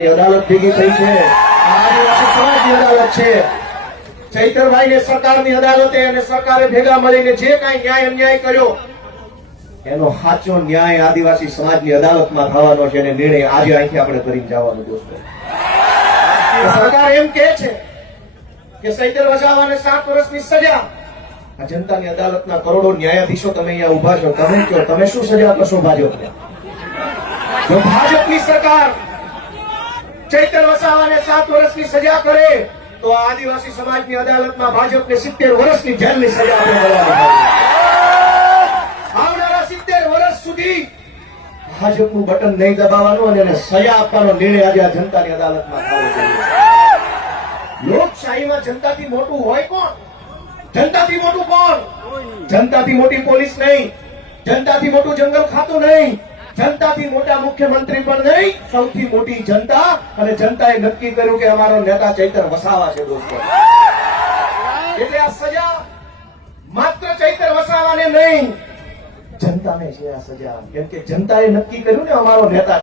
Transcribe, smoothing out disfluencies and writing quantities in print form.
અદાલત ભેગી થઈ છે. આદિવાસી સમાજની અદાલત છે. ચૈતરભાઈ ને સરકારની અદાલતે અને સરકારે ભેગા મળીને જે કાંઈ ન્યાય અન્યાય કર્યો એનો સાચો ન્યાય આદિવાસી સમાજની અદાલતમાં થવાનો છે અને નિર્ણય આજે અહીંથી આપણે કરીને જવાનો દોસ્તો. સરકાર એમ કે છે કે ચૈતર વસાવાને 7 વર્ષની સજા. આ જનતાની અદાલતના કરોડો ન્યાયાધીશો તમે અહીંયા ઉભા છો, તમે કહો તમે શું સજા કરશો ભાજપને? જો ભાજપની સરકાર ચૈતર વસાવાને 7 વર્ષની સજા કરે તો આદિવાસી સમાજની અદાલતમાં ભાજપને 70 વર્ષની જેલની સજા આપવામાં. આવનારા 70 વર્ષ સુધી ભાજપનું બટન નહીં દબાવવાનું અને એને સજા આપવાનો નિર્ણય આજે આ જનતાની અદાલતમાં થવો જોઈએ. લોકશાહીમાં જનતાથી મોટું હોય કોણ? જનતાથી મોટું કોણ? જનતાથી મોટી પોલીસ નહીં, જનતાથી મોટું જંગલ ખાતું નહીં, જનતાથી મોટા મુખ્યમંત્રી પણ નહીં. સૌથી મોટી જનતા, અને જનતાએ નક્કી કર્યું કે અમારો નેતા ચૈતર વસાવા છે દોસ્તો. એટલે આ સજા માત્ર ચૈતર વસાવાને નહીં, જનતાને છે આ સજા. કેમ કે જનતાએ નક્કી કર્યું ને અમારો નેતા